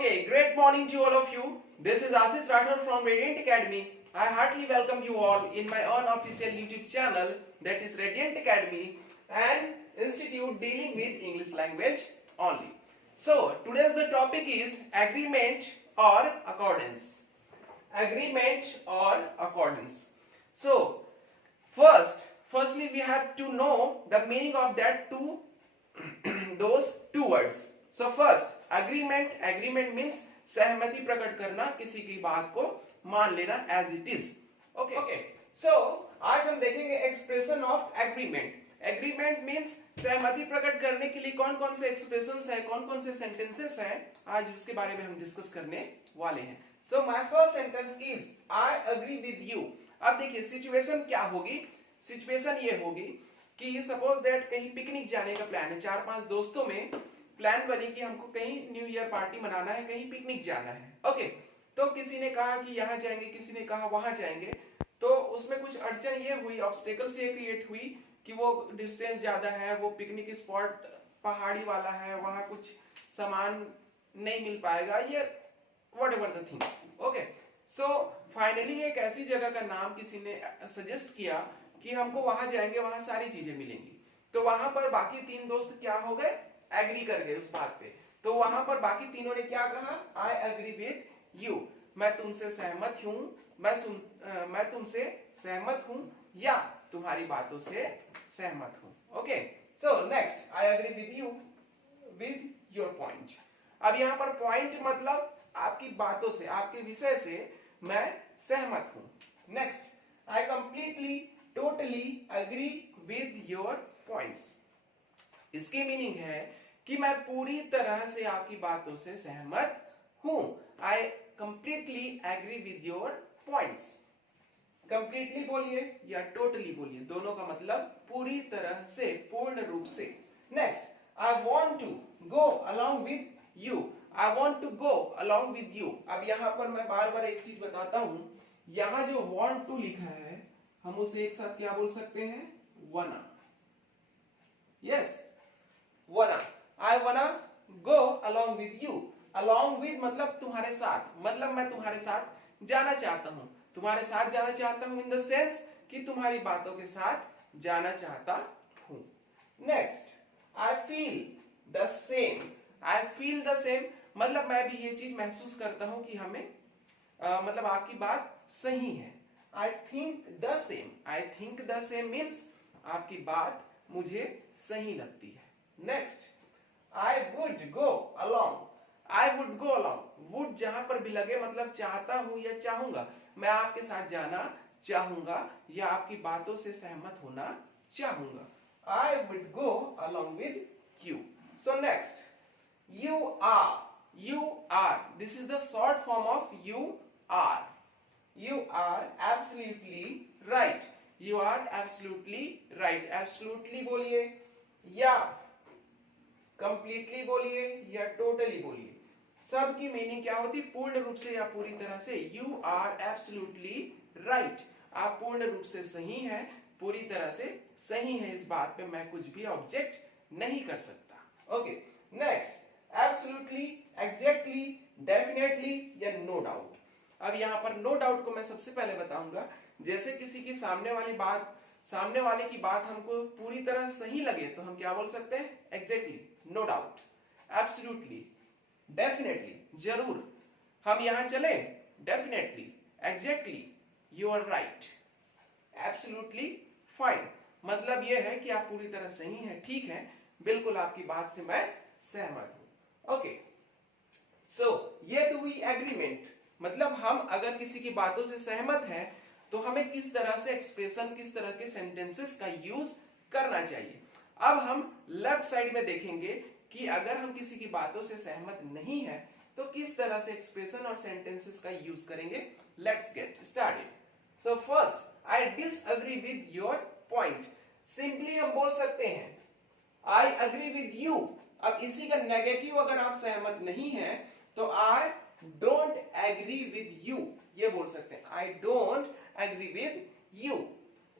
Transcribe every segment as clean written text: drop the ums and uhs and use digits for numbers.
Okay, great morning to all of you. This is Ashish Rathod from Radiant Academy. I heartily welcome you all in my unofficial YouTube channel, that is Radiant Academy, an institute dealing with English language only. So today's the topic is agreement or accordance. Agreement or accordance. So firstly we have to know the meaning of that those two words. So first, agreement means सहमति प्रकट करना, किसी की बात को मान लेना as it is. Okay. So आज हम देखेंगे एक्सप्रेशन ऑफ एग्रीमेंट मीन्स सहमति प्रकट करने के लिए कौन कौन से एक्सप्रेशंस है, कौन कौन से सेंटेंसेस है, आज उसके बारे में हम डिस्कस करने वाले हैं. So my first sentence is I agree with you. अब देखिए सिचुएशन क्या होगी. सिचुएशन ये होगी कि सपोज दैट कहीं पिकनिक जाने का प्लान है, 4-5 दोस्तों में प्लान बनी कि हमको कहीं न्यू ईयर पार्टी मनाना है, कहीं पिकनिक जाना है. ओके, तो किसी ने कहा कि यहाँ जाएंगे, किसी ने कहा वहां जाएंगे. तो उसमें कुछ अड़चन ये हुई, ऑब्स्टेकल्स ये क्रिएट हुई कि वो डिस्टेंस ज्यादा है, वो पिकनिक स्पॉट पहाड़ी वाला है, वहां कुछ सामान नहीं मिल पाएगा, ये whatever the things. Okay, so finally एक ऐसी जगह का नाम किसी ने सजेस्ट किया कि हमको वहां जाएंगे, वहां सारी चीजें मिलेंगी. तो वहां पर बाकी 3 दोस्त क्या हो गए, एग्री कर गए उस बात पे. तो वहां पर बाकी तीनों ने क्या कहा, आई एग्री विद यू, मैं तुमसे सहमत हूं, मैं तुमसे सहमत हूं या तुम्हारी बातों से सहमत हूं. Okay, so next, I agree with you with your point. अब यहां पर पॉइंट मतलब आपकी बातों से, आपके विषय से मैं सहमत हूं. Next, I completely totally agree with your points. इसकी मीनिंग है कि मैं पूरी तरह से आपकी बातों से सहमत हूं. I completely agree with your points. Completely बोलिए या टोटली बोलिए, दोनों का मतलब पूरी तरह से, पूर्ण रूप से. Next, I want to go along with you. I want to go along with you. अब यहां पर मैं बार बार एक चीज बताता हूं, यहां जो वॉन्ट टू लिखा है हम उसे एक साथ क्या बोल सकते हैं, वना. यस, वना. आई वना गो along with you. Along with मतलब तुम्हारे साथ, मतलब मैं तुम्हारे साथ जाना चाहता हूं. तुम्हारे साथ जाना चाहता हूं इन द सेंस कि तुम्हारी बातों के साथ जाना चाहता हूं. Next, I feel the same. I feel the same मतलब मैं भी ये चीज महसूस करता हूं कि हमें मतलब आपकी बात सही है. I think the same. I think the same means आपकी बात मुझे सही लगती है. Next, I would go along. I would go along, would जहां पर भी लगे मतलब चाहता हूं या चाहूंगा, मैं आपके साथ जाना चाहूंगा या आपकी बातों से सहमत होना चाहूंगा. I would go along with you. So next, U are. You R, this is the short form of you are. You are absolutely right. You are absolutely right. Absolutely बोलिए या कंप्लीटली बोलिए या टोटली बोलिए, सबकी meaning क्या होती, पूर्ण रूप से या पूरी तरह से. यू आर एब्सोल्युटली राइट, आप पूर्ण रूप से सही हैं, पूरी तरह से सही हैं, इस बात पे मैं कुछ भी ऑब्जेक्ट नहीं कर सकता. Okay, next, absolutely, exactly, definitely या नो डाउट. अब यहां पर नो डाउट को मैं सबसे पहले बताऊंगा. जैसे किसी की सामने वाले की बात हमको पूरी तरह सही लगे तो हम क्या बोल सकते हैं, exactly, no doubt, absolutely, definitely, जरूर, हम यहां चले, definitely, exactly, you are right, absolutely fine. मतलब यह है कि आप पूरी तरह सही हैं, ठीक है, बिल्कुल आपकी बात से मैं सहमत हूं. ओके, सो ये तो हुई एग्रीमेंट. मतलब हम अगर किसी की बातों से सहमत हैं तो हमें किस तरह से एक्सप्रेशन, किस तरह के सेंटेंसेस का यूज करना चाहिए. अब हम लेफ्ट साइड में देखेंगे कि अगर हम किसी की बातों से सहमत नहीं है तो किस तरह से एक्सप्रेशन और सेंटेंसेस का यूज करेंगे. Let's get started. So first, I disagree with your point. Simply हम बोल सकते हैं आई एग्री विद यू. अब इसी का नेगेटिव अगर आप सहमत नहीं है तो I don't agree with you, ये बोल सकते हैं, I don't agree with you.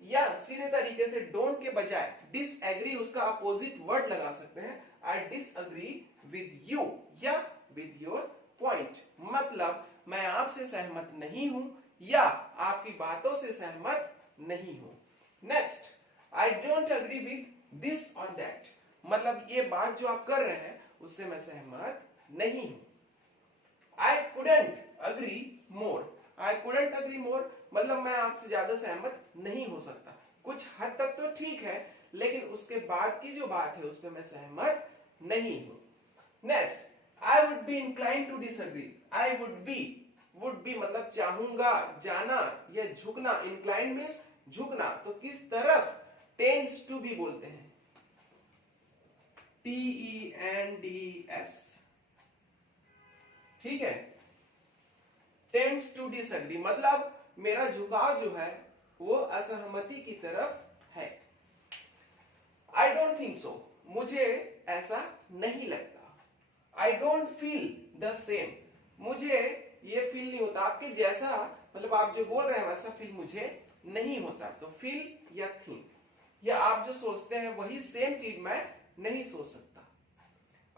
या सीधे तरीके से डोंट के बजाय डिसएग्री, उसका अपोजिट वर्ड लगा सकते हैं, आई डिसएग्री विद यू या विद योर पॉइंट. पॉइंट, मतलब मैं आपसे सहमत नहीं हूं या आपकी बातों से सहमत नहीं हूं। Next, I don't agree with this और दैट, मतलब ये बात जो आप कर रहे हैं उससे मैं सहमत नहीं हूं। I couldn't agree more, I couldn't agree मोर मतलब मैं आपसे ज्यादा सहमत नहीं हो सकता। कुछ हद तक तो ठीक है, लेकिन उसके बाद की जो बात है उसमें मैं सहमत नहीं हूं। Next, I would be incline to disagree, I would be मतलब चाहूंगा, जाना या झुकना, इंक्लाइन मीन्स झुकना, तो किस तरफ, टेंड्स टू बी बोलते हैं, TENDS, ठीक है। टेंड्स टू डिसएग्री मतलब मेरा झुकाव जो है वो असहमति की तरफ है। आई डोंट थिंक सो, मुझे ऐसा नहीं लगता। I don't feel the same, मुझे ये फील नहीं होता आपके जैसा, मतलब आप जो बोल रहे हैं वैसा फील मुझे नहीं होता। तो फील या थिंक, या आप जो सोचते हैं वही सेम चीज मैं नहीं सोच सकता।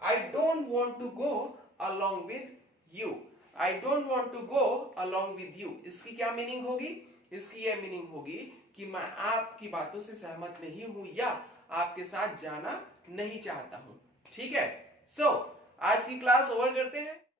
I don't want to go along with you, I don't want to go along with you, इसकी क्या मीनिंग होगी? इसकी यह मीनिंग होगी कि मैं आपकी बातों से सहमत नहीं हूं या आपके साथ जाना नहीं चाहता हूं। ठीक है, सो आज की क्लास ओवर करते हैं।